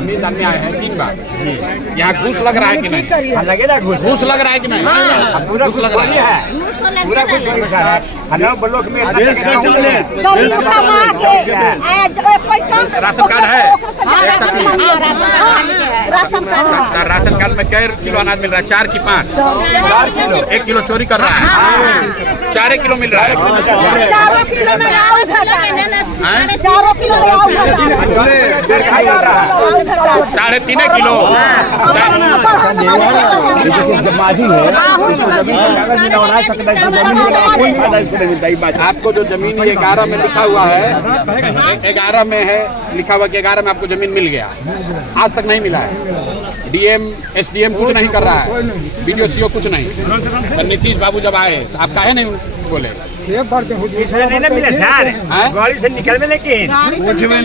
हम इस में आए हैं 3 बार। यहाँ घूस लग रहा है कि नहीं? लगेगा घूस लग रहा है कि नहीं? पूरा घूस लग रहा है। पूरा कुछ ब्लॉक में राशन कार्ड है? राशन कार्ड में कै किलो अनाज मिल रहा है? 4 की 5? 1 किलो चोरी कर रहा है, 4 किलो मिल रहा है। 3.5 किलो। आपको जो जमीन 11 में लिखा हुआ है, 11 में है लिखा हुआ कि 11 में आपको जमीन मिल गया, आज तक नहीं मिला है। डीएम एसडीएम कुछ नहीं कर रहा है, बीडीओ सीओ कुछ नहीं। नीतीश बाबू जब आए तो आप काहे नहीं बोले? नहीं मिले सर, गाड़ी से निकल में लेकिन कुछ नहीं